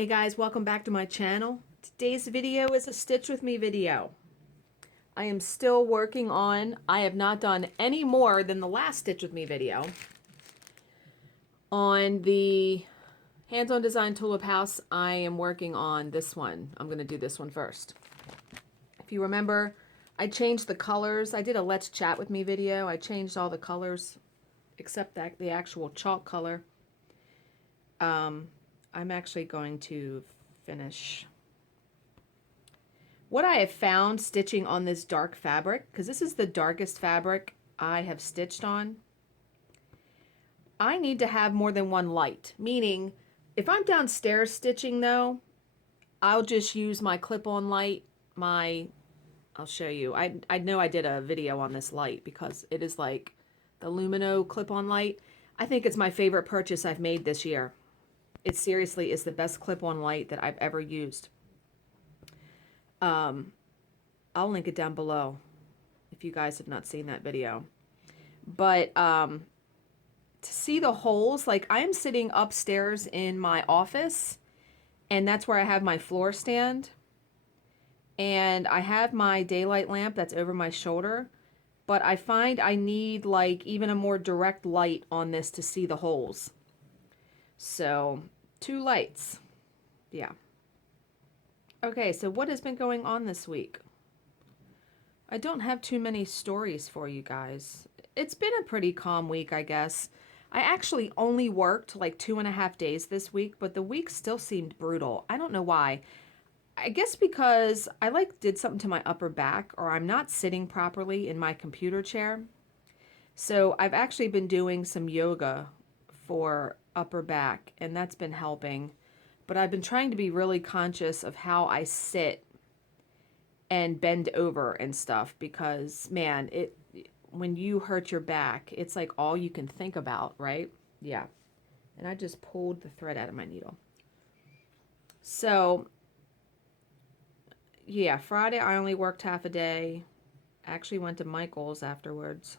Hey guys, welcome back to my channel. Today's video is a Stitch With Me video. I am still working on, I have not done any more than the last Stitch With Me video. On the Hands-On Design Tulip House, I am working on this one. I'm going to do this one first. If you remember, I changed the colors. I did a Let's Chat With Me video. I changed all the colors except that the actual chalk color. I'm actually going to finish. What I have found stitching on this dark fabric, because this is the darkest fabric I have stitched on, I need to have more than one light. Meaning, if I'm downstairs stitching though, I'll just use my clip-on light. I'll show you. I know I did a video on this light because it is like the Lumino clip-on light. I think it's my favorite purchase I've made this year. It seriously is the best clip-on light that I've ever used. I'll link it down below if you guys have not seen that video. But to see the holes, like I am sitting upstairs in my office, and that's where I have my floor stand. And I have my daylight lamp that's over my shoulder. But I find I need like even a more direct light on this to see the holes. So, 2 lights. Yeah. Okay, so what has been going on this week? I don't have too many stories for you guys. It's been a pretty calm week, I guess. I actually only worked like 2.5 days this week, but the week still seemed brutal. I don't know why. I guess because I did something to my upper back, or I'm not sitting properly in my computer chair. So I've actually been doing some yoga for upper back, and that's been helping. But I've been trying to be really conscious of how I sit and bend over and stuff, because man, when you hurt your back, it's like all you can think about, right? Yeah. And I just pulled the thread out of my needle. So yeah, Friday I only worked half a day. Actually went to Michael's afterwards.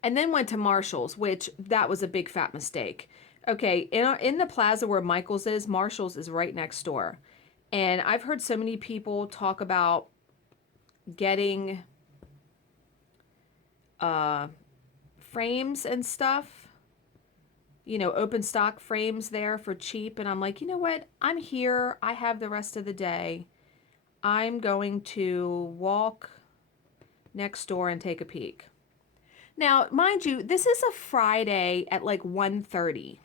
And then went to Marshall's, which that was a big fat mistake. Okay, in the plaza where Michael's is, Marshall's is right next door. And I've heard so many people talk about getting frames and stuff. You know, open stock frames there for cheap. And I'm like, you know what? I'm here. I have the rest of the day. I'm going to walk next door and take a peek. Now, mind you, this is a Friday at like 1:30.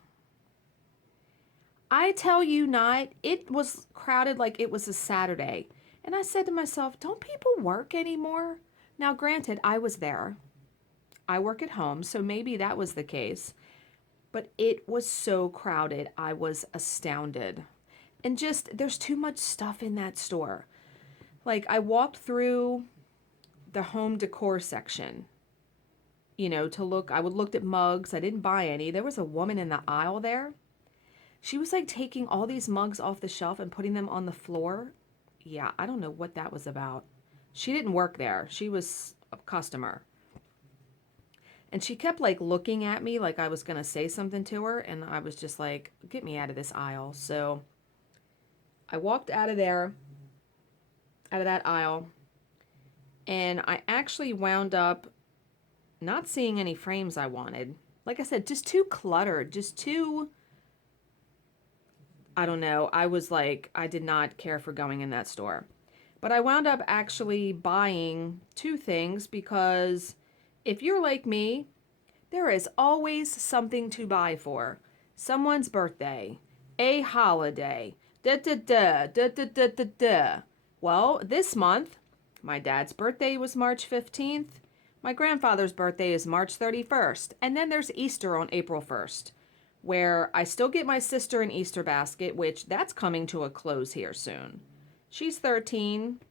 I tell you not, it was crowded like it was a Saturday. And I said to myself, don't people work anymore? Now, granted, I was there. I work at home, so maybe that was the case. But it was so crowded, I was astounded. And just, there's too much stuff in that store. Like, I walked through the home decor section, you know, to look. I looked at mugs. I didn't buy any. There was a woman in the aisle there. She was like taking all these mugs off the shelf and putting them on the floor. Yeah, I don't know what that was about. She didn't work there. She was a customer. And she kept like looking at me like I was going to say something to her. And I was just like, get me out of this aisle. So I walked out of there, out of that aisle. And I actually wound up not seeing any frames I wanted. Like I said, just too cluttered, just too, I don't know. I was like, I did not care for going in that store. But I wound up actually buying 2 things, because if you're like me, there is always something to buy for. Someone's birthday, a holiday, da da da, da da da da da. Well, this month, my dad's birthday was March 15th. My grandfather's birthday is March 31st. And then there's Easter on April 1st, where I still get my sister an Easter basket, which that's coming to a close here soon. She's 13.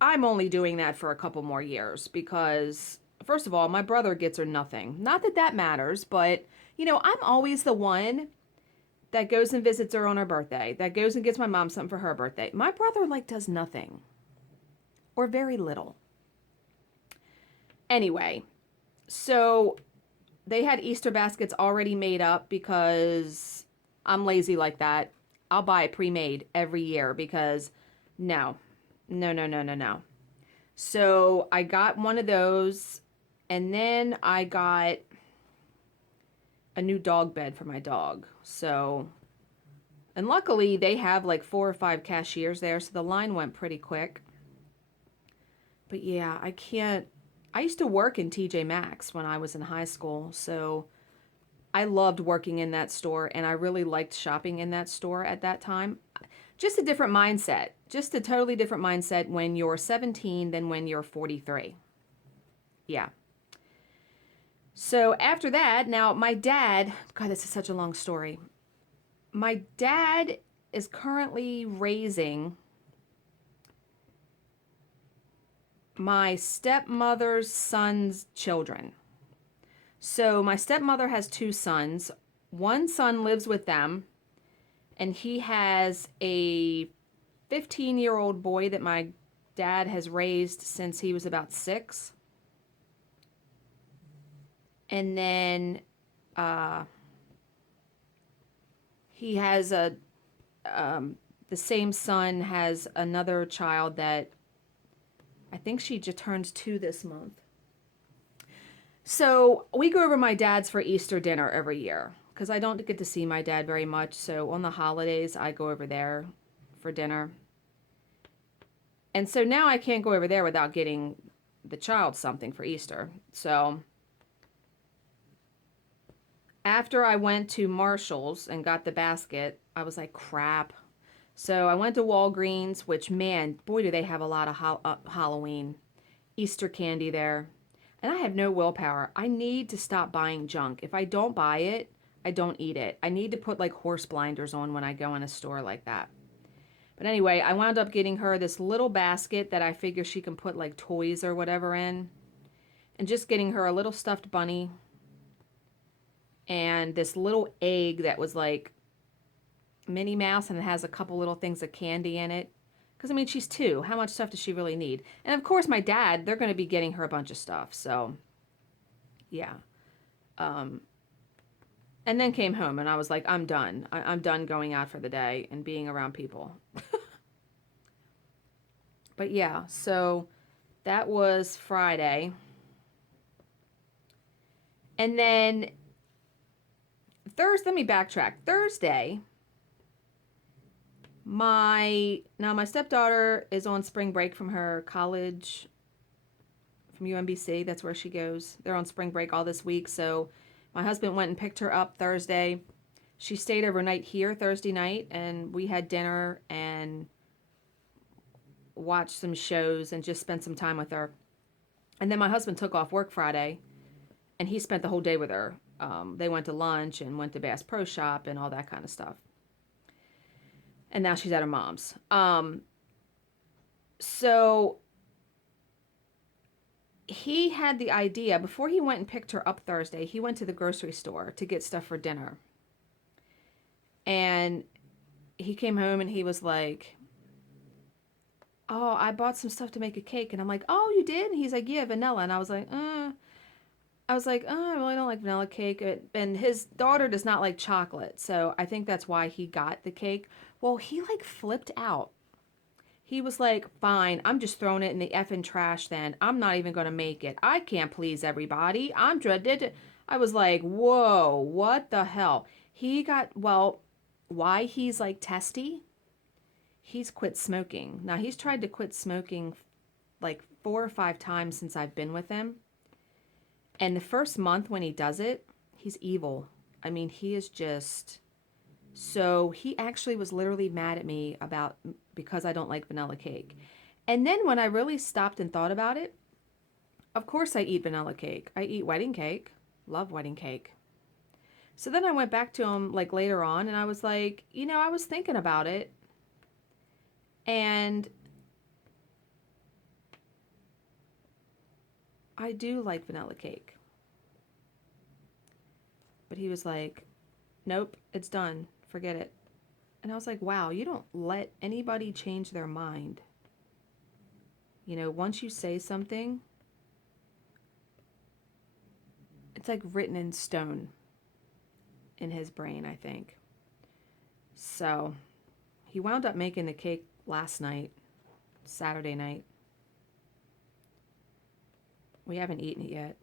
I'm only doing that for a couple more years because, first of all, my brother gets her nothing. Not that that matters, but, you know, I'm always the one that goes and visits her on her birthday, that goes and gets my mom something for her birthday. My brother, like, does nothing or very little. Anyway, so they had Easter baskets already made up because I'm lazy like that. I'll buy it pre-made every year because no, no, no, no, no, no. So I got one of those, and then I got a new dog bed for my dog. So, and luckily they have like 4 or 5 cashiers there, so the line went pretty quick. But yeah, I can't. I used to work in TJ Maxx when I was in high school, so I loved working in that store, and I really liked shopping in that store at that time. Just a different mindset. Just a totally different mindset when you're 17 than when you're 43. Yeah. So after that, now my dad, God, this is such a long story. My dad is currently raising my stepmother's son's children. So my stepmother has 2 sons. One son lives with them, and he has a 15-year-old boy that my dad has raised since he was about 6. And then he has the same son has another child that I think she just turns 2 this month. So we go over my dad's for Easter dinner every year because I don't get to see my dad very much. So on the holidays, I go over there for dinner. And so now I can't go over there without getting the child something for Easter. So after I went to Marshall's and got the basket, I was like, crap. So I went to Walgreens, which, man, boy, do they have a lot of Halloween, Easter candy there. And I have no willpower. I need to stop buying junk. If I don't buy it, I don't eat it. I need to put like horse blinders on when I go in a store like that. But anyway, I wound up getting her this little basket that I figure she can put like toys or whatever in. And just getting her a little stuffed bunny and this little egg that was like Minnie Mouse, and it has a couple little things of candy in it. Because, I mean, she's 2. How much stuff does she really need? And, of course, my dad, they're going to be getting her a bunch of stuff. So, yeah. And then came home, and I was like, I'm done. I'm done going out for the day and being around people. But, yeah, so that was Friday. And then Thursday, let me backtrack. Thursday, my stepdaughter is on spring break from her college, from UMBC. That's where she goes. They're on spring break all this week. So my husband went and picked her up Thursday. She stayed overnight here Thursday night, and we had dinner and watched some shows and just spent some time with her. And then my husband took off work Friday, and he spent the whole day with her. They went to lunch and went to Bass Pro Shop and all that kind of stuff. And now she's at her mom's. So he had the idea, before he went and picked her up Thursday, he went to the grocery store to get stuff for dinner. And he came home and he was like, oh, I bought some stuff to make a cake. And I'm like, oh, you did? And he's like, yeah, vanilla. And I was like, I really don't like vanilla cake. And his daughter does not like chocolate. So I think that's why he got the cake. Well, he like flipped out. He was like, fine, I'm just throwing it in the effing trash then. I'm not even going to make it. I can't please everybody. I'm dreaded. I was like, whoa, what the hell? He got, well, why he's like testy? He's quit smoking. Now, he's tried to quit smoking like 4 or 5 times since I've been with him. And the first month when he does it, he's evil. I mean, he is just... So he actually was literally mad at me because I don't like vanilla cake. And then when I really stopped and thought about it, of course I eat vanilla cake. I eat wedding cake. Love wedding cake. So then I went back to him like later on and I was like, I was thinking about it. And I do like vanilla cake. But he was like, nope, it's done. Forget it. And I was like, wow, you don't let anybody change their mind. Once you say something, it's like written in stone in his brain, I think. So, He wound up making the cake last night, Saturday night. We haven't eaten it yet.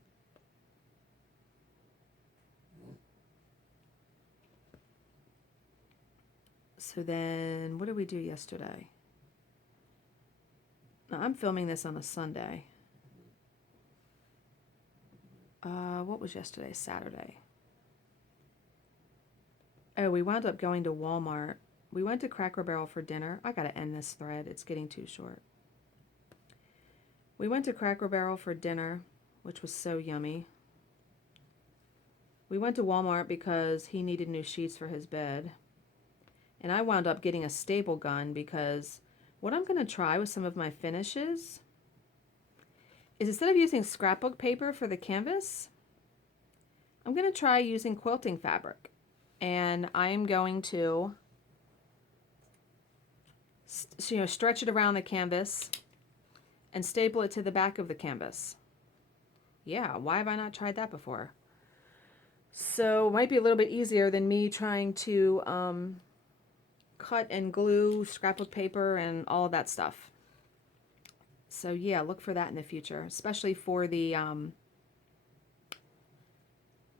So then, what did we do yesterday? Now, I'm filming this on a Sunday. What was yesterday? Saturday. Oh, we wound up going to Walmart. We went to Cracker Barrel for dinner. I gotta end this thread. It's getting too short. We went to Cracker Barrel for dinner, which was so yummy. We went to Walmart because he needed new sheets for his bed. And I wound up getting a staple gun because what I'm going to try with some of my finishes is instead of using scrapbook paper for the canvas, I'm going to try using quilting fabric. And I'm going to stretch it around the canvas and staple it to the back of the canvas. Yeah, why have I not tried that before? So it might be a little bit easier than me trying to cut and glue scrapbook paper and all of that stuff. So yeah, look for that in the future, especially for the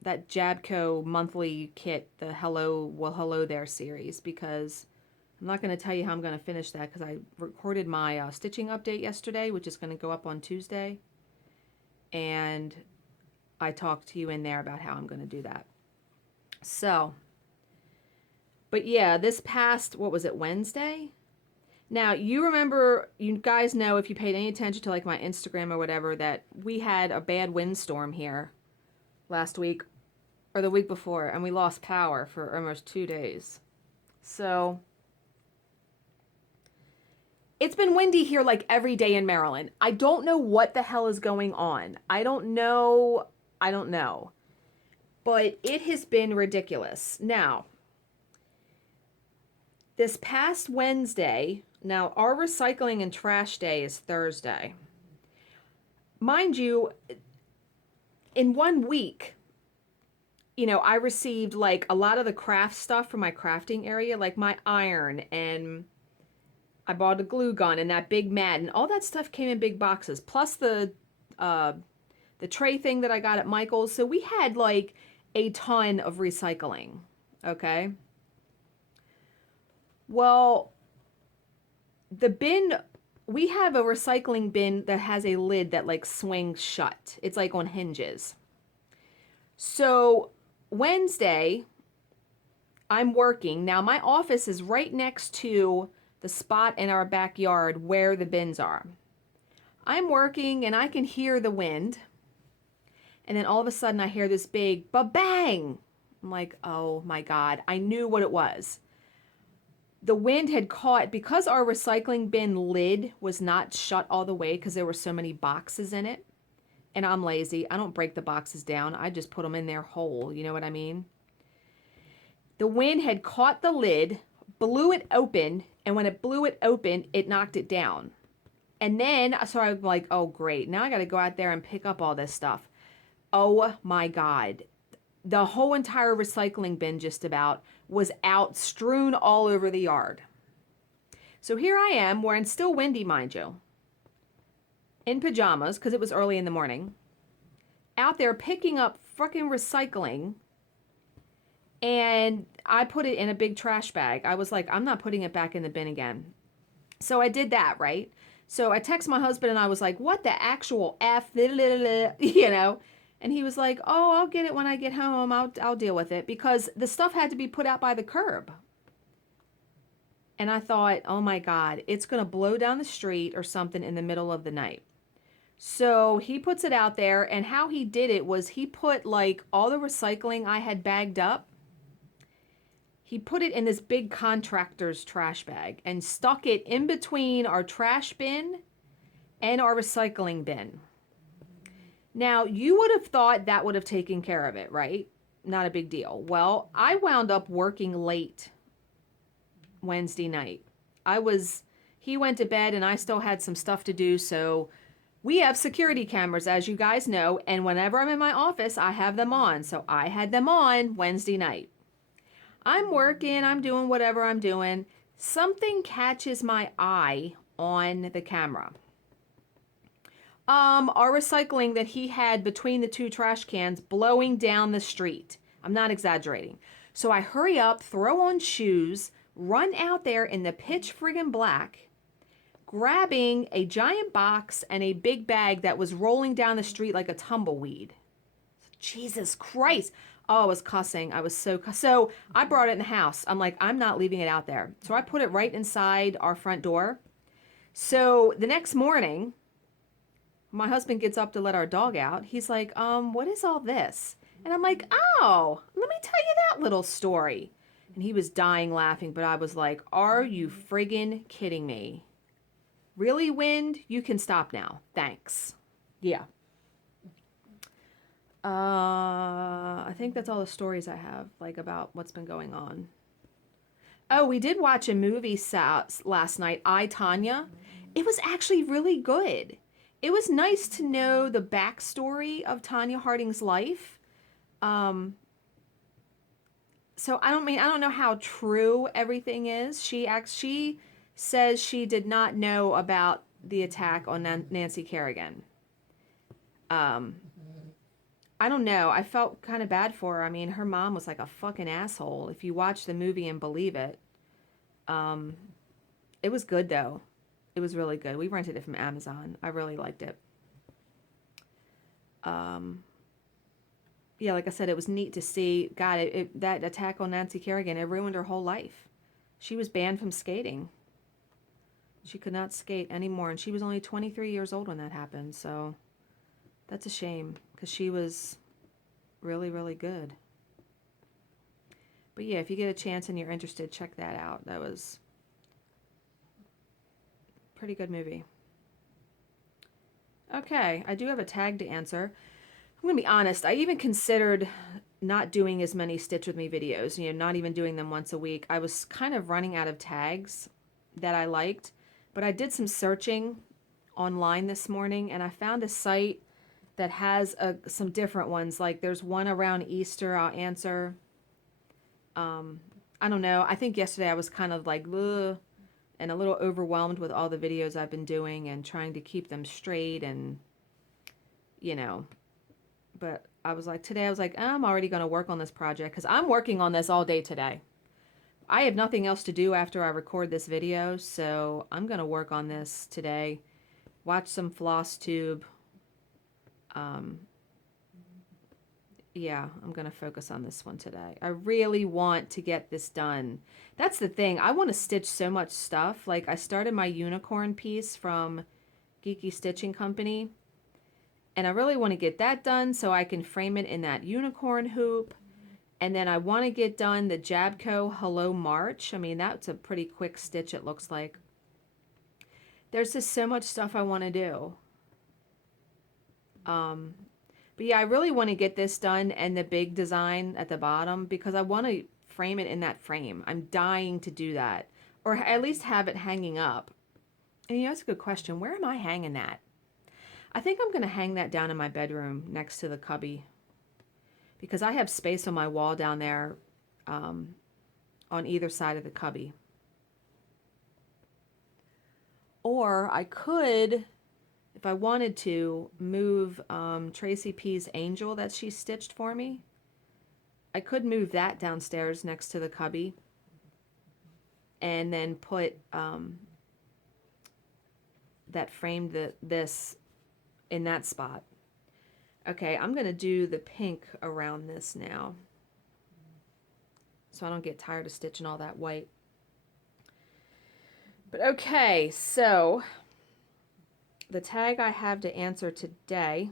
that Jabco monthly kit, the Hello There series, because I'm not going to tell you how I'm going to finish that because I recorded my stitching update yesterday, which is going to go up on Tuesday. And I talked to you in there about how I'm going to do that. So, but yeah, this past, what was it, Wednesday? Now, you remember, you guys know if you paid any attention to like my Instagram or whatever, that we had a bad windstorm here last week or the week before, and we lost power for almost 2 days. So it's been windy here like every day in Maryland. I don't know what the hell is going on. I don't know. But it has been ridiculous. Now, this past Wednesday, now our recycling and trash day is Thursday. Mind you, in 1 week, I received like a lot of the craft stuff from my crafting area, like my iron, and I bought a glue gun and that big mat, and all that stuff came in big boxes, plus the tray thing that I got at Michael's. So we had like a ton of recycling, okay? Well, the bin, we have a recycling bin that has a lid that like swings shut. It's like on hinges. So Wednesday, I'm working. Now my office is right next to the spot in our backyard where the bins are. I'm working and I can hear the wind. And then all of a sudden I hear this big ba-bang. I'm like, oh my God, I knew what it was. The wind had caught, because our recycling bin lid was not shut all the way because there were so many boxes in it. And I'm lazy. I don't break the boxes down. I just put them in there whole. You know what I mean? The wind had caught the lid, blew it open, and when it blew it open, it knocked it down. And then, so I was like, oh great, now I got to go out there and pick up all this stuff. Oh my God. The whole entire recycling bin just about was out, strewn all over the yard. So here I am, wearing still windy, mind you, in pajamas, because it was early in the morning, out there picking up frickin' recycling, and I put it in a big trash bag. I was like, I'm not putting it back in the bin again. So I did that, right? So I text my husband and I was like, what the actual F, and he was like, oh, I'll get it when I get home. I'll deal with it, because the stuff had to be put out by the curb. And I thought, oh my God, it's going to blow down the street or something in the middle of the night. So he puts it out there, and how he did it was he put like all the recycling I had bagged up, he put it in this big contractor's trash bag and stuck it in between our trash bin and our recycling bin. Now, you would have thought that would have taken care of it, right? Not a big deal. Well, I wound up working late Wednesday night. He went to bed and I still had some stuff to do, so we have security cameras, as you guys know, and whenever I'm in my office, I have them on. So I had them on Wednesday night. I'm working, I'm doing whatever I'm doing. something catches my eye on the camera. Our recycling that he had between the two trash cans blowing down the street. I'm not exaggerating. So I hurry up, throw on shoes, run out there in the pitch friggin' black, grabbing a giant box and a big bag that was rolling down the street like a tumbleweed. Jesus Christ. Oh, I was cussing. I was so I brought it in the house. I'm like, I'm not leaving it out there. So I put it right inside our front door. So the next morning, my husband gets up to let our dog out. He's like, what is all this? And I'm like, oh, let me tell you that little story. And he was dying laughing, but I was like, are you friggin' kidding me? Really, Wind? You can stop now. Thanks. Yeah. I think that's all the stories I have, like, about what's been going on. Oh, we did watch a movie last night, I, Tanya. It was actually really good. It was nice to know the backstory of Tanya Harding's life. So I don't know how true everything is. She says she did not know about the attack on Nancy Kerrigan. I don't know. I felt kind of bad for her. I mean, her mom was like a fucking asshole. If you watch the movie and believe it. It was good though. It was really good. We rented it from Amazon. I really liked it. Yeah, like I said, it was neat to see. God, that attack on Nancy Kerrigan, it ruined her whole life. She was banned from skating. She could not skate anymore, and she was only 23 years old when that happened, so that's a shame, because she was really, really good. But yeah, if you get a chance and you're interested, check that out. That was a pretty good movie. Okay, I do have a tag to answer. I'm going to be honest, I even considered not doing as many Stitch With Me videos, not even doing them once a week. I was kind of running out of tags that I liked, but I did some searching online this morning, and I found a site that has some different ones. Like there's one around Easter I'll answer. I don't know. I think yesterday I was kind of like, ugh, and a little overwhelmed with all the videos I've been doing and trying to keep them straight and, but today I was like, I'm already going to work on this project because I'm working on this all day today. I have nothing else to do after I record this video, so I'm going to work on this today. Watch some Flosstube. Yeah, I'm going to focus on this one today. I really want to get this done. That's the thing. I want to stitch so much stuff. Like I started my unicorn piece from Geeky Stitching Company. And I really want to get that done so I can frame it in that unicorn hoop. And then I want to get done the Jabco Hello March. I mean, that's a pretty quick stitch, it looks like. There's just so much stuff I want to do. But yeah, I really want to get this done and the big design at the bottom because I want to frame it in that frame. I'm dying to do that. Or at least have it hanging up. And that's a good question. Where am I hanging that? I think I'm going to hang that down in my bedroom next to the cubby. Because I have space on my wall down there on either side of the cubby. Or I could, if I wanted to, move Tracy P's Angel that she stitched for me. I could move that downstairs next to the cubby. And then put that framed this in that spot. Okay, I'm going to do the pink around this now. So I don't get tired of stitching all that white. But okay, so the tag I have to answer today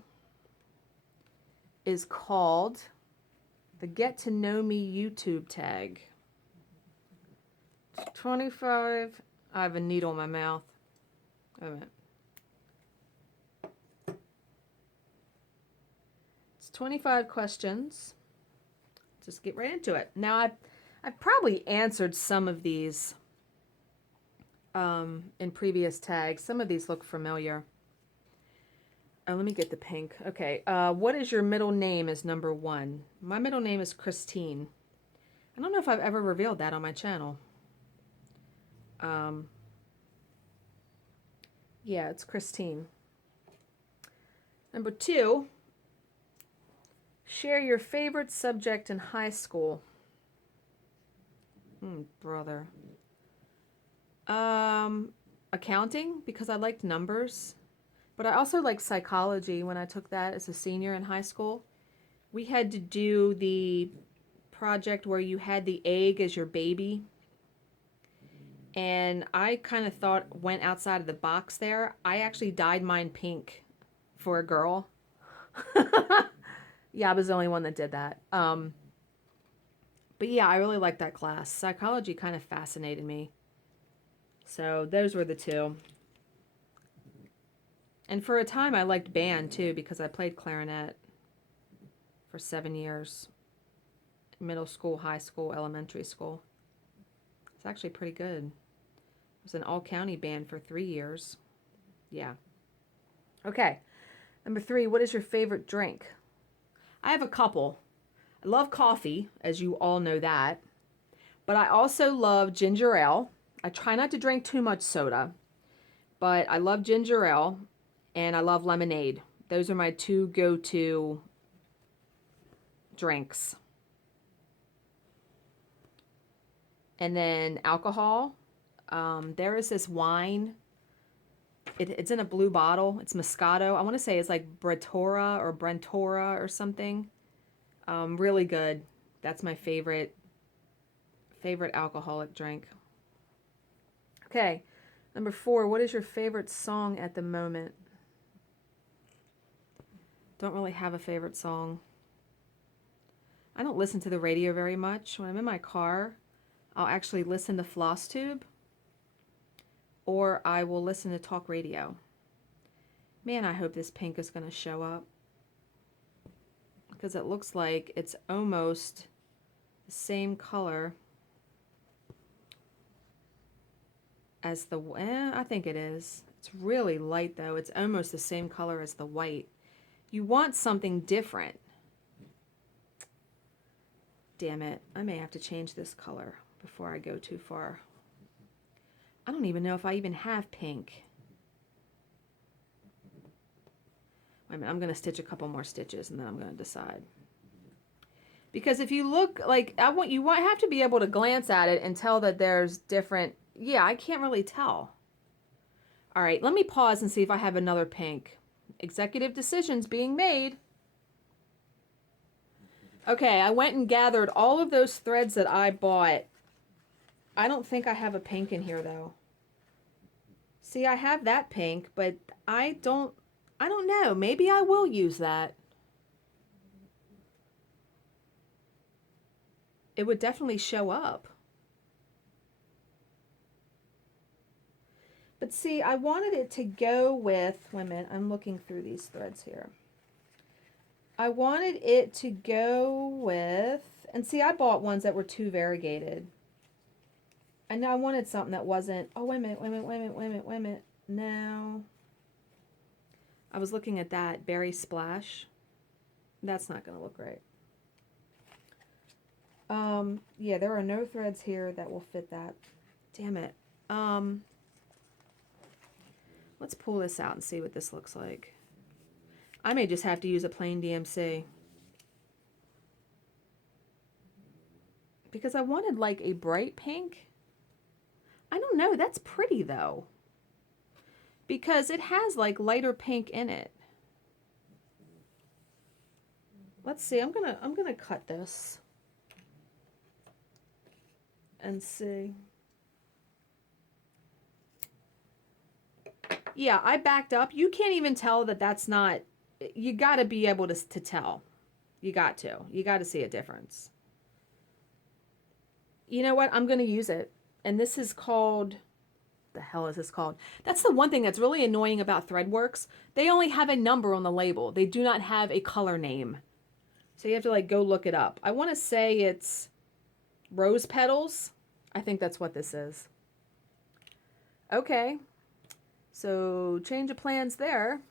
is called the Get to Know Me YouTube tag. 25. I have a needle in my mouth. Wait a minute. It's 25 questions. Just get right into it. Now, I've probably answered some of these in previous tags. Some of these look familiar. Oh, let me get the pink. Okay, what is your middle name is number 1. My middle name is Christine. I don't know if I've ever revealed that on my channel. Yeah, it's Christine. Number 2, share your favorite subject in high school. Brother. Accounting, because I liked numbers. But I also liked psychology when I took that as a senior in high school. We had to do the project where you had the egg as your baby. And I kind of went outside of the box there. I actually dyed mine pink for a girl. Yeah, I was the only one that did that. But yeah, I really liked that class. Psychology kind of fascinated me. So those were the 2. And for a time, I liked band too, because I played clarinet for 7 years. Middle school, high school, elementary school. It's actually pretty good. It was an all-county band for 3 years. Yeah. Okay. Number 3, what is your favorite drink? I have a couple. I love coffee, as you all know that. But I also love ginger ale. I try not to drink too much soda. But I love ginger ale. And I love lemonade. Those are my 2 go-to drinks. And then alcohol. There is this wine. It's in a blue bottle. It's Moscato. I want to say it's like Bretora or Brentora or something. Really good. That's my favorite alcoholic drink. Okay. Number 4, what is your favorite song at the moment? Don't really have a favorite song. I don't listen to the radio very much. When I'm in my car, I'll actually listen to Flosstube, or I will listen to talk radio. Man, I hope this pink is going to show up, because it looks like it's almost the same color as the, I think it is. It's really light though. It's almost the same color as the white. You want something different. Damn it. I may have to change this color before I go too far. I don't even know if I even have pink. Wait a minute, I'm going to stitch a couple more stitches and then I'm going to decide. Because if you look, like, you have to be able to glance at it and tell that there's different, yeah, I can't really tell. All right, let me pause and see if I have another pink. Executive decisions being made. Okay, I went and gathered all of those threads that I bought. I don't think I have a pink in here though. See, I have that pink, but I don't know. Maybe I will use that. It would definitely show up. But see, I wanted it to go with, wait a minute, I'm looking through these threads here. I wanted it to go with, and see, I bought ones that were too variegated. And I wanted something that wasn't, oh, wait a minute. No. I was looking at that Berry Splash. That's not going to look right. Yeah, there are no threads here that will fit that. Damn it. Let's pull this out and see what this looks like. I may just have to use a plain DMC. Because I wanted like a bright pink. I don't know, that's pretty though. Because it has like lighter pink in it. Let's see, I'm gonna cut this and see. Yeah, I backed up. You can't even tell that that's not, you got to be able to tell. You got to see a difference. You know what? I'm going to use it. And this is called, the hell is this called? That's the one thing that's really annoying about Threadworks. They only have a number on the label. They do not have a color name. So you have to like go look it up. I want to say it's Rose Petals. I think that's what this is. Okay. So change of plans there.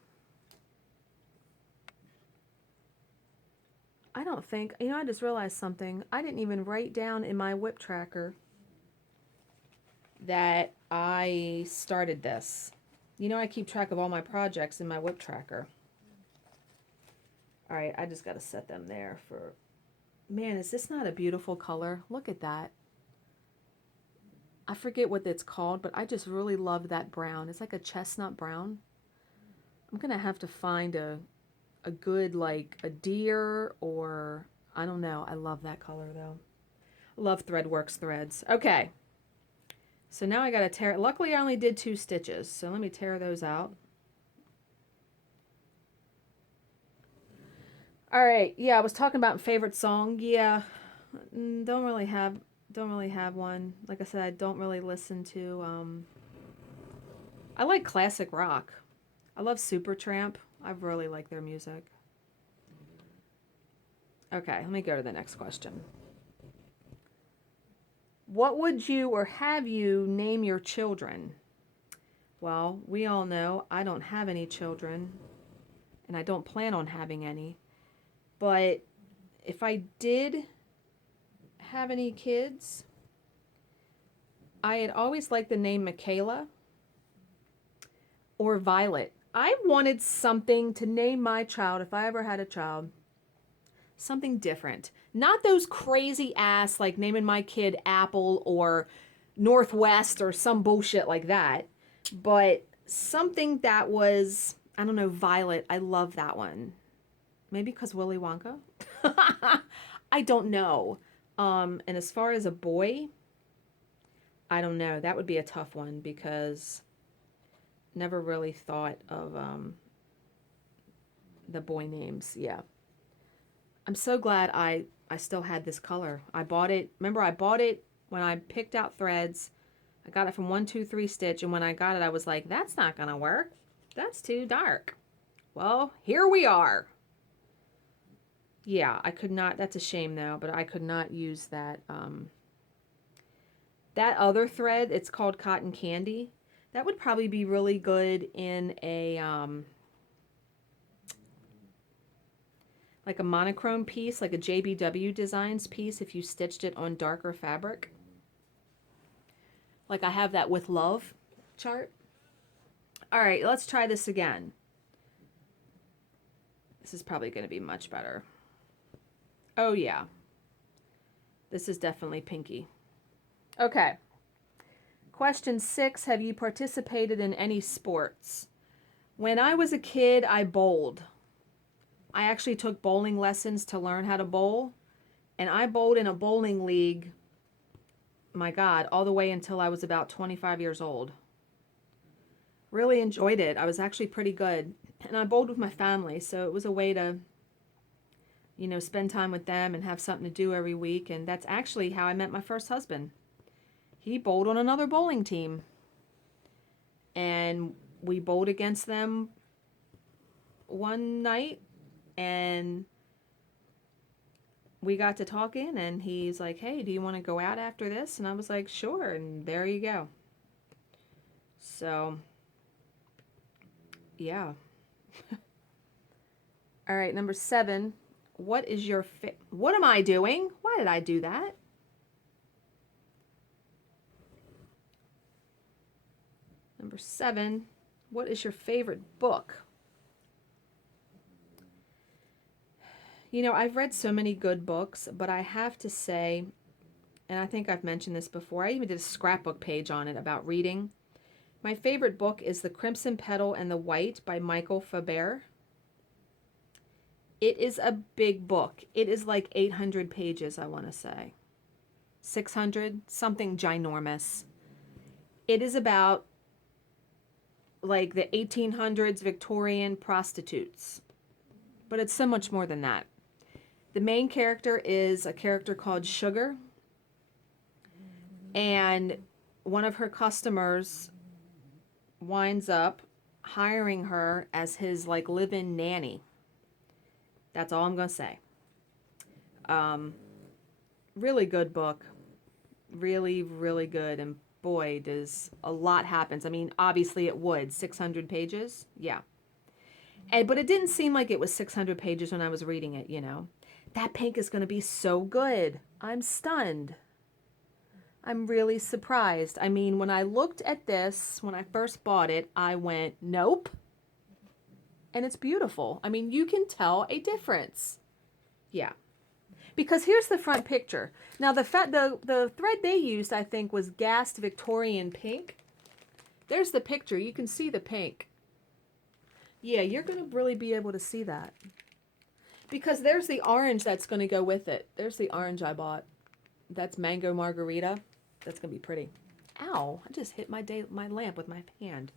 I don't think, you know, I just realized something. I didn't even write down in my whip tracker that I started this. You know, I keep track of all my projects in my whip tracker. All right, I just got to set them there for... Man, is this not a beautiful color? Look at that. I forget what it's called, but I just really love that brown. It's like a chestnut brown. I'm going to have to find a good, like, a deer or... I don't know. I love that color, though. Love Threadworks threads. Okay. So now I got to tear... Luckily, I only did 2 stitches, so let me tear those out. All right. Yeah, I was talking about favorite song. Yeah. Don't really have one. Like I said, I don't really listen to... I like classic rock. I love Supertramp. I really like their music. Okay, let me go to the next question. What would you or have you name your children? Well, we all know I don't have any children, and I don't plan on having any. But if I did have any kids, I had always liked the name Michaela or Violet. I wanted something to name my child, if I ever had a child, something different. Not those crazy ass, like naming my kid Apple or Northwest or some bullshit like that. But something that was, I don't know, Violet. I love that one. Maybe because Willy Wonka? I don't know. And as far as a boy, I don't know. That would be a tough one because never really thought of the boy names. Yeah. I'm so glad I still had this color. I bought it. Remember, I bought it when I picked out threads. I got it from 123 Stitch, and when I got it, I was like, that's not going to work. That's too dark. Well, here we are. Yeah, I could not. That's a shame, though, but I could not use that. That other thread, it's called Cotton Candy. That would probably be really good in a... like a monochrome piece, like a JBW Designs piece, if you stitched it on darker fabric. Like I have that With Love chart. All right, let's try this again. This is probably going to be much better. Oh, yeah. This is definitely pinky. Okay. Question 6, have you participated in any sports? When I was a kid, I bowled. I actually took bowling lessons to learn how to bowl, and I bowled in a bowling league, my God, all the way until I was about 25 years old. Really enjoyed it. I was actually pretty good, and I bowled with my family, so it was a way to, you know, spend time with them and have something to do every week, and that's actually how I met my first husband. He bowled on another bowling team, and we bowled against them one night, and we got to talking, and he's like, hey, do you want to go out after this? And I was like, sure, and there you go. So, yeah. All right, number 7. What is your what am I doing? Why did I do that? Number 7. What is your favorite book? You know, I've read so many good books, but I have to say, and I think I've mentioned this before, I even did a scrapbook page on it about reading. My favorite book is The Crimson Petal and the White by Michael Faber. It is a big book. It is like 800 pages, I want to say. 600, something ginormous. It is about like the 1800s Victorian prostitutes. But it's so much more than that. The main character is a character called Sugar. And one of her customers winds up hiring her as his like live-in nanny. That's all I'm going to say. Really good book. Really, really good. And boy, does a lot happens. I mean, obviously it would. 600 pages? Yeah. But it didn't seem like it was 600 pages when I was reading it, you know. That pink is going to be so good. I'm stunned. I'm really surprised. I mean, when I looked at this, when I first bought it, I went, nope. And it's beautiful. I mean, you can tell a difference. Yeah. Because here's the front picture. Now, the thread they used, I think, was gassed Victorian pink. There's the picture. You can see the pink. Yeah, you're going to really be able to see that. Because there's the orange that's going to go with it. There's the orange I bought. That's mango margarita. That's going to be pretty. Ow, I just hit my lamp with my hand.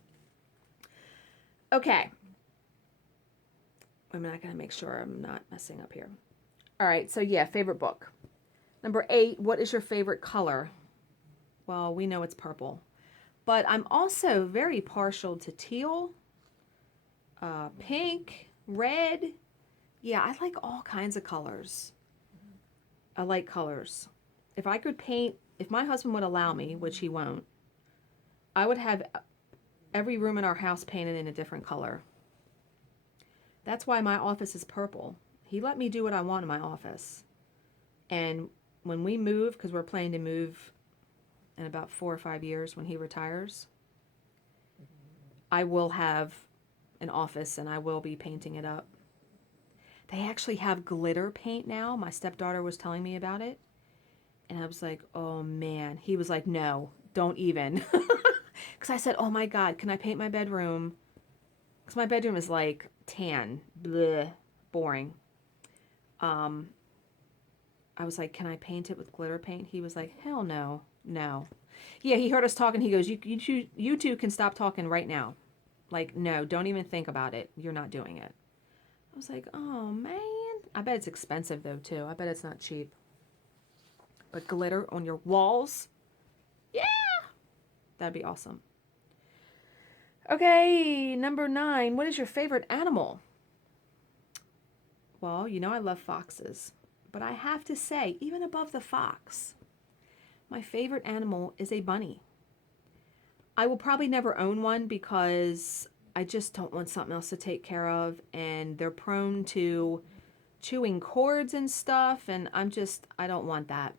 Okay. I'm not going to make sure I'm not messing up here. All right, so yeah, favorite book. Number 8, what is your favorite color? Well, we know it's purple. But I'm also very partial to teal, pink, red. Yeah, I like all kinds of colors. I like colors. If I could paint, if my husband would allow me, which he won't, I would have every room in our house painted in a different color. That's why my office is purple. He let me do what I want in my office. And when we move, because we're planning to move in about 4 or 5 years when he retires, I will have an office and I will be painting it up. They actually have glitter paint now. My stepdaughter was telling me about it. And I was like, oh man. He was like, no, don't even. Because I said, oh my God, can I paint my bedroom? Because my bedroom is like tan, bleh, boring. I was like, can I paint it with glitter paint? He was like, hell no, no. Yeah, he heard us talking. He goes, you two can stop talking right now. Like, no, don't even think about it. You're not doing it. I was like, oh man. I bet it's expensive though too. I bet it's not cheap. But glitter on your walls? Yeah! That'd be awesome. Okay, number 9. What is your favorite animal? Well, you know I love foxes. But I have to say, even above the fox, my favorite animal is a bunny. I will probably never own one because I just don't want something else to take care of. And they're prone to chewing cords and stuff. And I don't want that.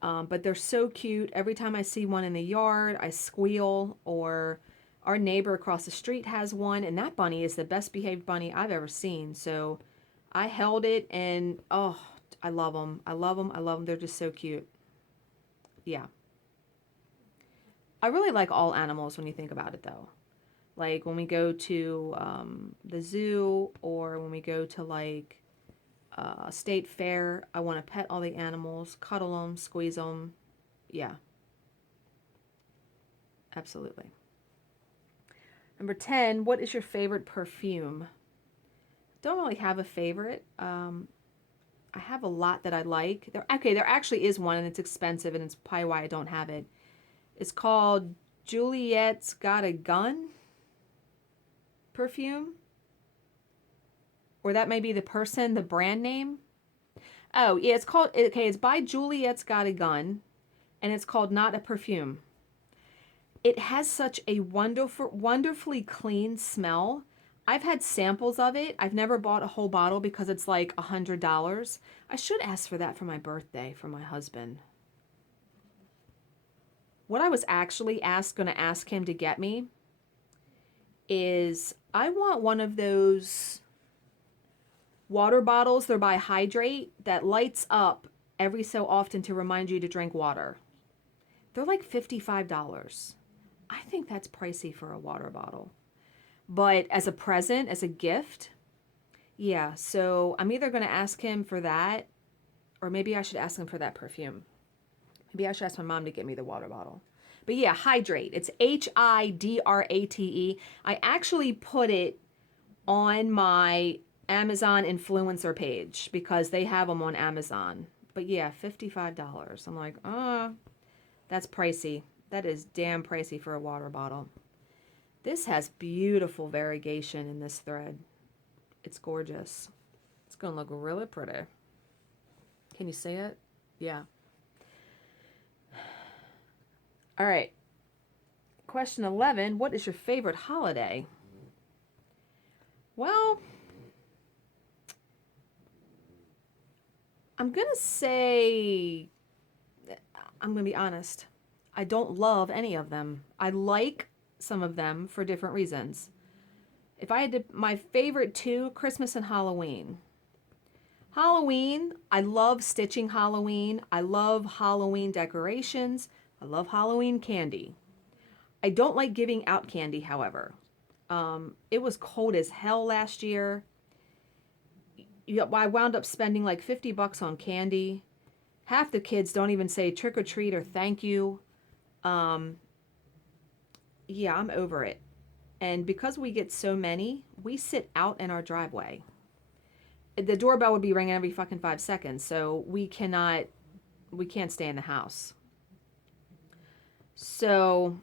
But they're so cute. Every time I see one in the yard, I squeal. Or our neighbor across the street has one. And that bunny is the best behaved bunny I've ever seen. So I held it and, oh, I love them. I love them. I love them. They're just so cute. Yeah. I really like all animals when you think about it, though. Like when we go to the zoo or when we go to like a state fair, I want to pet all the animals, cuddle them, squeeze them. Yeah. Absolutely. Number 10, what is your favorite perfume? Don't really have a favorite. I have a lot that I like. There actually is one, and it's expensive, and it's probably why I don't have it. It's called Juliet's Got a Gun perfume. Or that may be the person, the brand name. Oh, yeah, it's by Juliet's Got a Gun, and it's called Not a Perfume. It has such a wonderfully clean smell. I've had samples of it. I've never bought a whole bottle because it's like $100. I should ask for that for my birthday for my husband. What I was actually going to ask him to get me is I want one of those water bottles. They're by Hydrate that lights up every so often to remind you to drink water. They're like $55. I think that's pricey for a water bottle. But as a present, as a gift, yeah. So I'm either going to ask him for that, or maybe I should ask him for that perfume. Maybe I should ask my mom to get me the water bottle. But yeah, Hydrate. It's Hydrate. I actually put it on my Amazon influencer page because they have them on Amazon. But yeah, $55. I'm like, that's pricey. That is damn pricey for a water bottle. This has beautiful variegation in this thread. It's gorgeous. It's going to look really pretty. Can you see it? Yeah. All right. Question 11. What is your favorite holiday? Well, I'm going to say I'm going to be honest. I don't love any of them. I like some of them for different reasons. If I had to, my favorite two, Christmas and Halloween. Halloween, I love stitching Halloween. I love Halloween decorations. I love Halloween candy. I don't like giving out candy, however. It was cold as hell last year. I wound up spending like $50 on candy. Half the kids don't even say trick or treat or thank you. Yeah, I'm over it. And because we get so many, we sit out in our driveway. The doorbell would be ringing every fucking 5 seconds, so we can't stay in the house. So,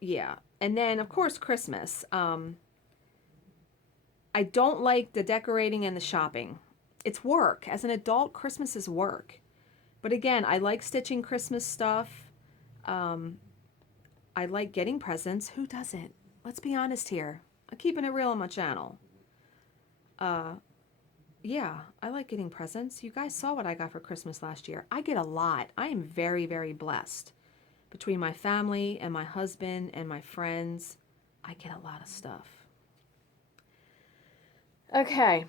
yeah. And then, of course, Christmas. I don't like the decorating and the shopping. It's work. As an adult, Christmas is work. But again, I like stitching Christmas stuff. I like getting presents. Who doesn't? Let's be honest here. I'm keeping it real on my channel. Yeah, I like getting presents. You guys saw what I got for Christmas last year. I get a lot. I am very, very blessed. Between my family and my husband and my friends, I get a lot of stuff. Okay.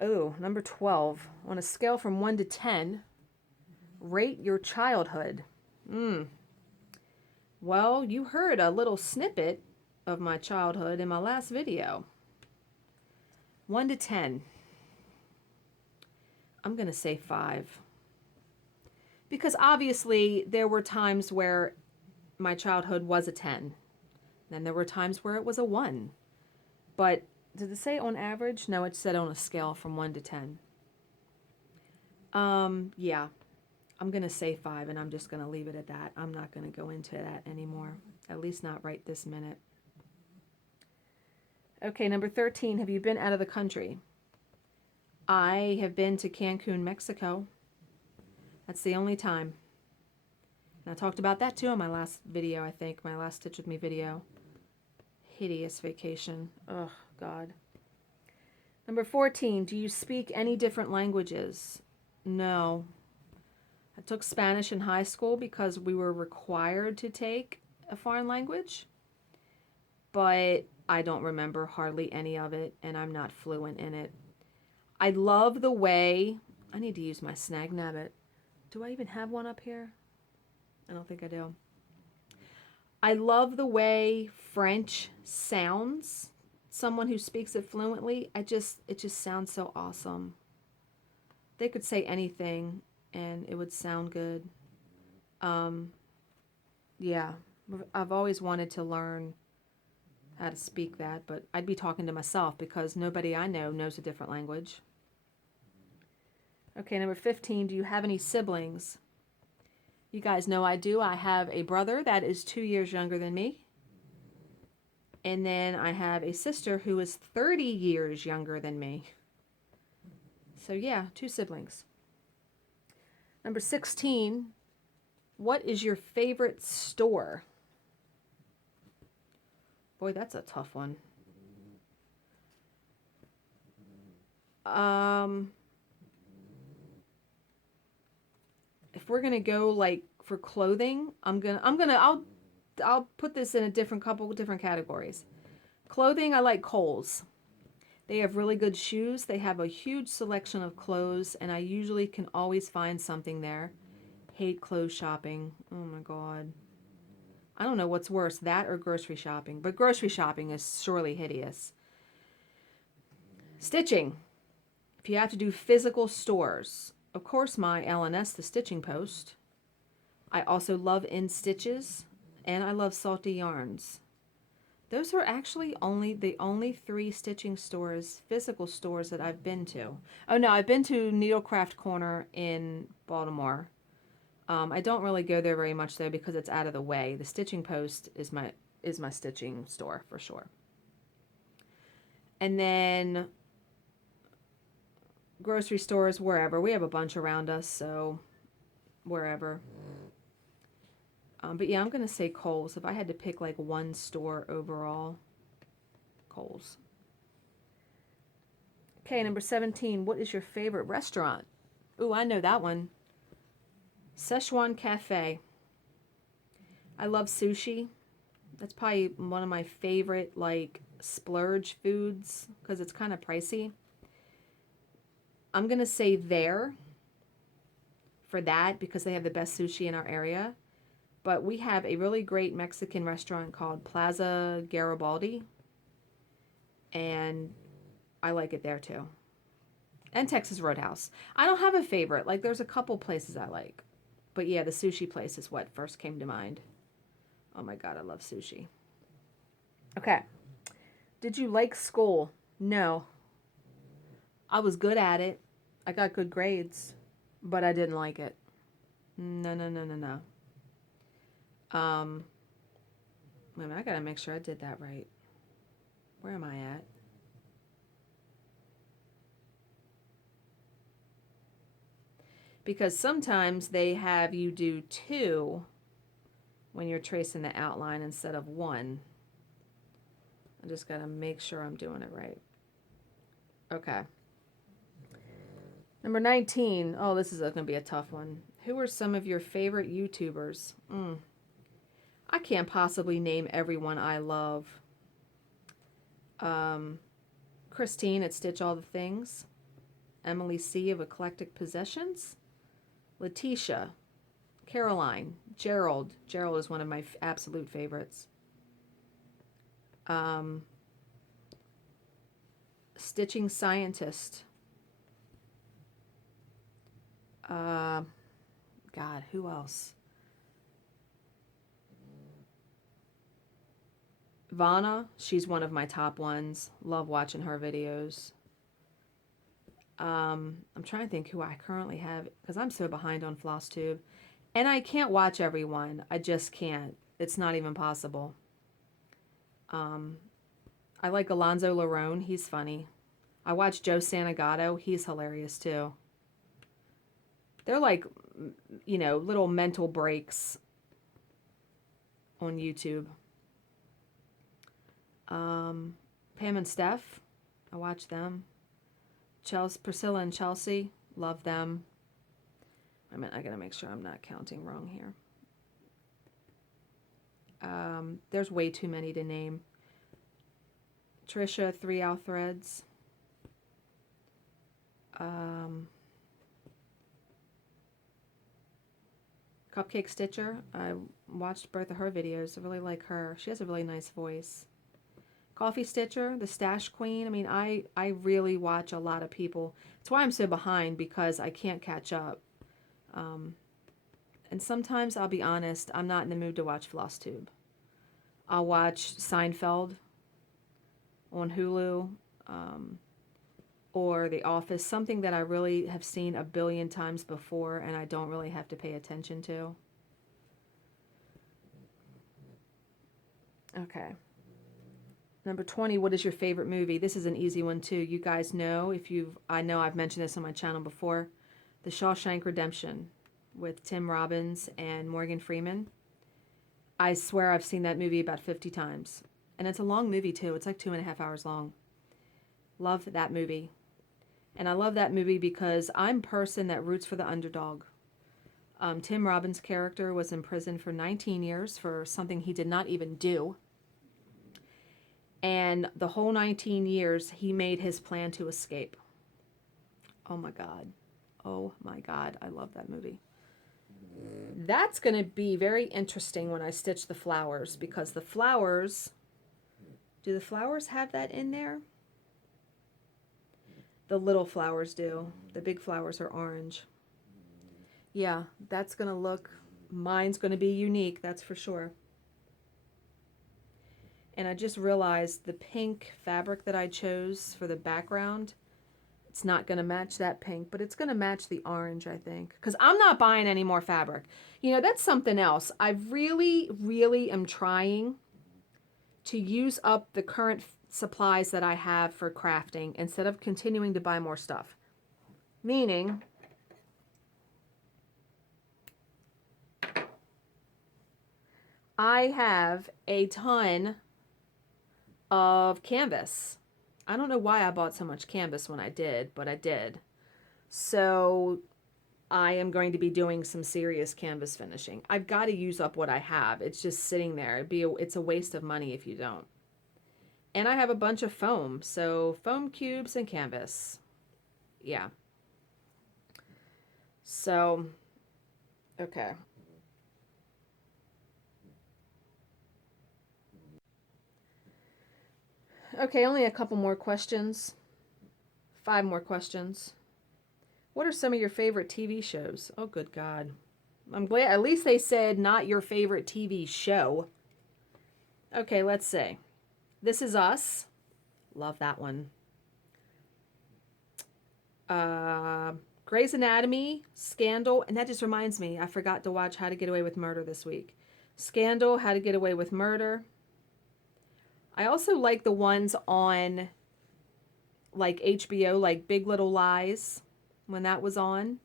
Oh, number 12. On a scale from 1 to 10, rate your childhood. Well, you heard a little snippet of my childhood in my last video. 1 to 10. I'm going to say 5. Because obviously there were times where my childhood was a 10. Then there were times where it was a 1. But did it say on average? No, it said on a scale from 1 to 10. Yeah. I'm going to say 5, and I'm just going to leave it at that. I'm not going to go into that anymore. At least not right this minute. Okay, number 13. Have you been out of the country? I have been to Cancun, Mexico. That's the only time. And I talked about that too in my last video, I think. My last Stitch With Me video. Hideous vacation. Oh, God. Number 14. Do you speak any different languages? No. I took Spanish in high school because we were required to take a foreign language. But I don't remember hardly any of it, and I'm not fluent in it. I love the way... I need to use my snag nabbit. Do I even have one up here? I don't think I do. I love the way French sounds. Someone who speaks it fluently, it just sounds so awesome. They could say anything and it would sound good. Yeah, I've always wanted to learn how to speak that, but I'd be talking to myself because nobody I know knows a different language. Okay, number 15, do you have any siblings? You guys know I do. I have a brother that is 2 years younger than me. And then I have a sister who is 30 years younger than me. So yeah, 2 siblings. Number 16, what is your favorite store? Boy, that's a tough one. If we're gonna go like for clothing, I'll put this in a couple different categories. Clothing, I like Kohl's. They have really good shoes. They have a huge selection of clothes, and I usually can always find something there. Hate clothes shopping. Oh my God. I don't know what's worse, that or grocery shopping. But grocery shopping is surely hideous. Stitching. If you have to do physical stores, of course my LNS, the Stitching Post. I also love In Stitches, and I love Salty Yarns. Those are actually the only 3 stitching stores, physical stores that I've been to. Oh no, I've been to Needlecraft Corner in Baltimore. I don't really go there very much though because it's out of the way. The Stitching Post is my stitching store for sure. And then grocery stores, wherever. We have a bunch around us, so wherever. But yeah, I'm going to say Kohl's. If I had to pick like one store overall, Kohl's. Okay, number 17. What is your favorite restaurant? Ooh, I know that one. Szechuan Cafe. I love sushi. That's probably one of my favorite, like, splurge foods because it's kind of pricey. I'm going to say there for that because they have the best sushi in our area. But we have a really great Mexican restaurant called Plaza Garibaldi. And I like it there too. And Texas Roadhouse. I don't have a favorite. Like, there's a couple places I like. But yeah, the sushi place is what first came to mind. Oh my God, I love sushi. Okay. Did you like school? No. I was good at it. I got good grades. But I didn't like it. No, no, no, no, no. Wait a minute, I gotta make sure I did that right. Where am I at? Because sometimes they have you do 2 when you're tracing the outline instead of 1. I just gotta make sure I'm doing it right. Okay. Number 19. Oh, this is gonna be a tough one. Who are some of your favorite YouTubers? I can't possibly name everyone I love. Christine at Stitch All the Things. Emily C. of Eclectic Possessions. Letitia. Caroline. Gerald. Gerald is one of my absolute favorites. Stitching Scientist. God, who else? Vanna, she's one of my top ones. Love watching her videos. I'm trying to think who I currently have, because I'm so behind on Flosstube. And I can't watch everyone. I just can't. It's not even possible. I like Alonzo Larone. He's funny. I watch Joe Santagato. He's hilarious too. They're like, you know, little mental breaks on YouTube. Pam and Steph, I watch them. Chelsea, Priscilla and Chelsea, love them. I mean, I gotta make sure I'm not counting wrong here. There's way too many to name. Trisha, 3 Hour Threads. Cupcake Stitcher. I watched both of her videos. I really like her. She has a really nice voice. Coffee Stitcher, the Stash Queen. I mean, I really watch a lot of people. That's why I'm so behind, because I can't catch up. And sometimes, I'll be honest, I'm not in the mood to watch Flosstube. I'll watch Seinfeld on Hulu, or The Office, something that I really have seen a billion times before and I don't really have to pay attention to. Okay. Number 20, what is your favorite movie? This is an easy one too. You guys know, I know I've mentioned this on my channel before, The Shawshank Redemption with Tim Robbins and Morgan Freeman. I swear I've seen that movie about 50 times. And it's a long movie too. It's like 2.5 hours long. Love that movie. And I love that movie because I'm a person that roots for the underdog. Tim Robbins' character was in prison for 19 years for something he did not even do. And the whole 19 years, he made his plan to escape. Oh my God. Oh my God. I love that movie. That's going to be very interesting when I stitch the flowers, because the flowers, do the flowers have that in there? The little flowers do. The big flowers are orange. Yeah, that's going to look, mine's going to be unique, that's for sure. And I just realized the pink fabric that I chose for the background, it's not going to match that pink, but it's going to match the orange, I think. Because I'm not buying any more fabric. You know, that's something else. I really, really am trying to use up the current supplies that I have for crafting instead of continuing to buy more stuff. Meaning, I have a ton of canvas. I don't know why I bought so much canvas when I did, but I did. So I am going to be doing some serious canvas finishing. I've got to use up what I have. It's just sitting there. It's a waste of money if you don't. And I have a bunch of foam, so foam cubes and canvas. Yeah. So, okay. Okay, only a couple more questions. 5 more questions. What are some of your favorite TV shows? Oh, good God. I'm glad at least they said not your favorite TV show. Okay, let's see. This Is Us. Love that one. Grey's Anatomy, Scandal, and that just reminds me, I forgot to watch How to Get Away with Murder this week. Scandal, How to Get Away with Murder. I also like the ones on like HBO, like Big Little Lies, when that was on.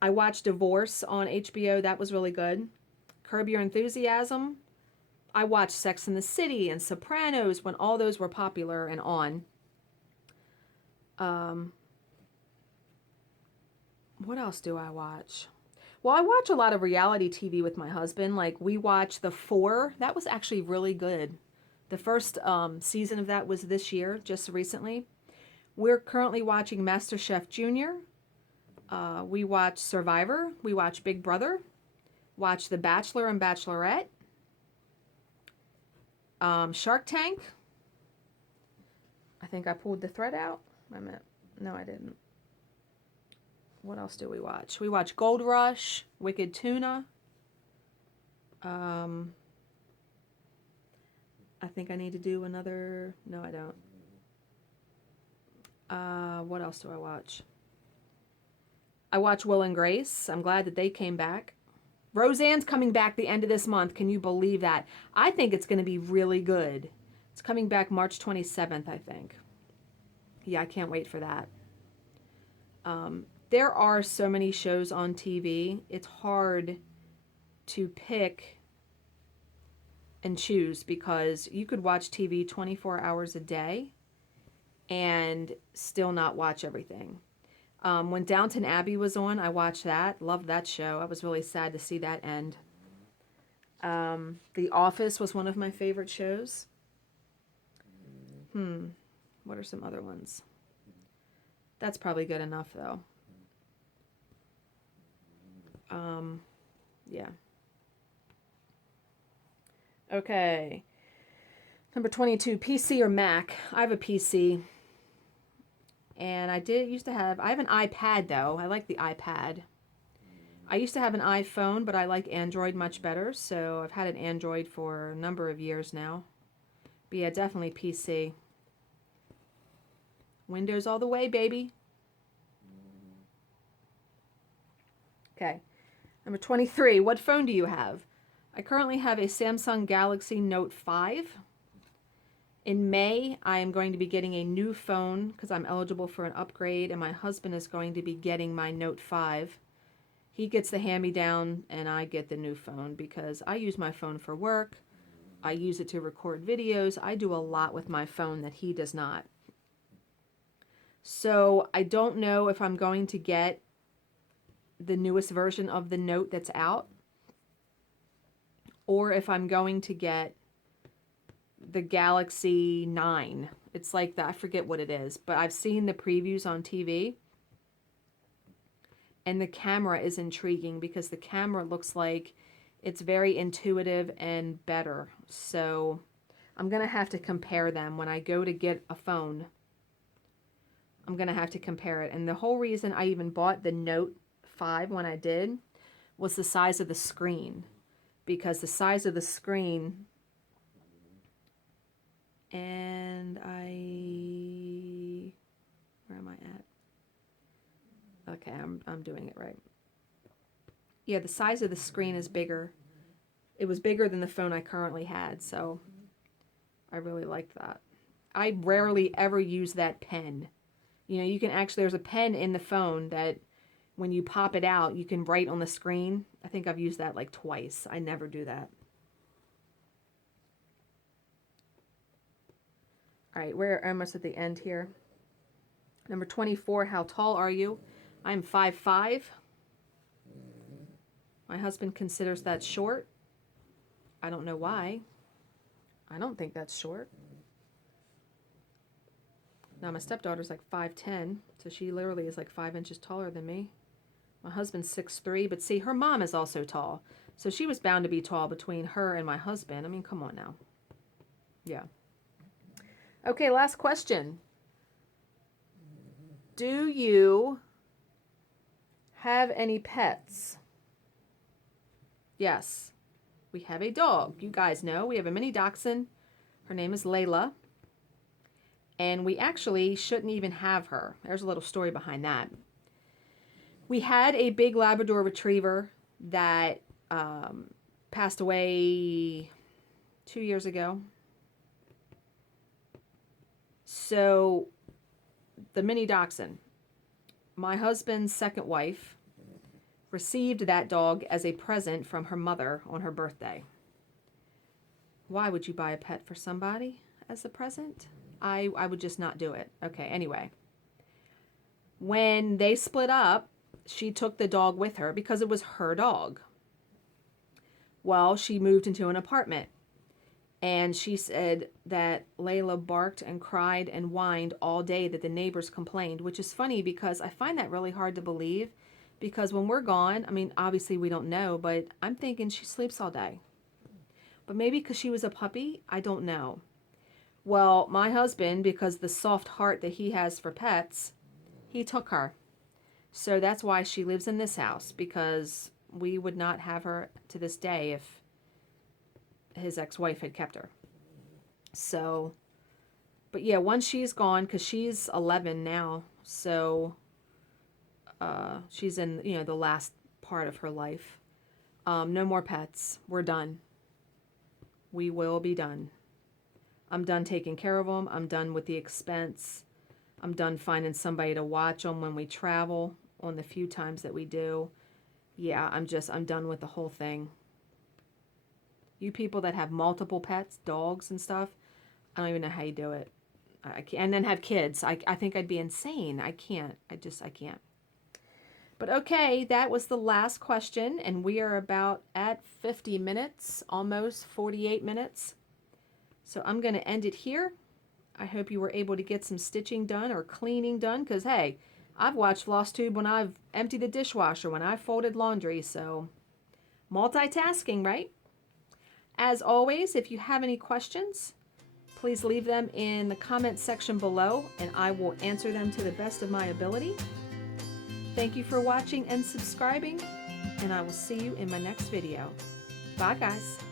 I watched Divorce on HBO. That was really good. Curb Your Enthusiasm. I watched Sex and the City and Sopranos when all those were popular and on. What else do I watch? Well, I watch a lot of reality TV with my husband. Like, we watched The Four. That was actually really good. The first season of that was this year, just recently. We're currently watching MasterChef Junior. We watch Survivor. We watch Big Brother. Watch The Bachelor and Bachelorette. Shark Tank. I think I pulled the thread out. Wait a minute. No, I didn't. What else do we watch? We watch Gold Rush, Wicked Tuna. I think I need to do another... No, I don't. What else do I watch? I watch Will and Grace. I'm glad that they came back. Roseanne's coming back the end of this month. Can you believe that? I think it's going to be really good. It's coming back March 27th, I think. Yeah, I can't wait for that. There are so many shows on TV. It's hard to pick and choose because you could watch TV 24 hours a day and still not watch everything. When Downton Abbey was on, I watched that. Loved that show. I was really sad to see that end. The Office was one of my favorite shows. What are some other ones? That's probably good enough, though. Yeah. Okay. Number 22, PC or Mac? I have a PC. And I have an iPad though. I like the iPad. I used to have an iPhone, but I like Android much better. So I've had an Android for a number of years now. But yeah, definitely PC. Windows all the way, baby. Okay. Number 23, what phone do you have? I currently have a Samsung Galaxy Note 5. In May, I am going to be getting a new phone because I'm eligible for an upgrade, and my husband is going to be getting my Note 5. He gets the hand-me-down, and I get the new phone because I use my phone for work. I use it to record videos. I do a lot with my phone that he does not. So I don't know if I'm going to get the newest version of the Note that's out, or if I'm going to get the Galaxy 9. It's like that. I forget what it is, but I've seen the previews on TV, and the camera is intriguing because the camera looks like it's very intuitive and better. So I'm going to have to compare them when I go to get a phone. I'm going to have to compare it. And the whole reason I even bought the Note 5 when I did was the size of the screen, because the size of the screen, and where am I at? Okay, I'm doing it right. Yeah, the size of the screen is bigger. It was bigger than the phone I currently had, so I really liked that. I rarely ever use that pen. You know, you can actually, there's a pen in the phone that when you pop it out, you can write on the screen. I think I've used that like twice. I never do that. All right, we're almost at the end here. Number 24, how tall are you? I'm 5'5". My husband considers that short. I don't know why. I don't think that's short. Now my stepdaughter's like 5'10", so she literally is like 5 inches taller than me. My husband's 6'3", but see, her mom is also tall. So she was bound to be tall between her and my husband. I mean, come on now. Yeah. Okay, last question. Do you have any pets? Yes. We have a dog. You guys know we have a mini dachshund. Her name is Layla. And we actually shouldn't even have her. There's a little story behind that. We had a big Labrador retriever that passed away 2 years ago. So the mini dachshund, my husband's second wife, received that dog as a present from her mother on her birthday. Why would you buy a pet for somebody as a present? I would just not do it. Okay, anyway. When they split up, she took the dog with her because it was her dog. Well, she moved into an apartment. And she said that Layla barked and cried and whined all day, that the neighbors complained, which is funny because I find that really hard to believe, because when we're gone, I mean, obviously we don't know, but I'm thinking she sleeps all day. But maybe because she was a puppy, I don't know. Well, my husband, because the soft heart that he has for pets, he took her. So that's why she lives in this house, because we would not have her to this day if his ex-wife had kept her. So, but yeah, once she's gone, because she's 11 now, so she's in, the last part of her life. No more pets. We're done. We will be done. I'm done taking care of them. I'm done with the expense. I'm done finding somebody to watch them when we travel, on the few times that we do. Yeah, I'm done with the whole thing. You people that have multiple pets, dogs and stuff, I don't even know how you do it. I can't, and then have kids. I think I'd be insane. I can't. I can't. But okay, that was the last question, and we are about at 50 minutes, almost 48 minutes. So I'm going to end it here. I hope you were able to get some stitching done or cleaning done, because hey, I've watched Flosstube when I've emptied the dishwasher, when I've folded laundry, so multitasking, right? As always, if you have any questions, please leave them in the comment section below, and I will answer them to the best of my ability. Thank you for watching and subscribing, and I will see you in my next video. Bye, guys.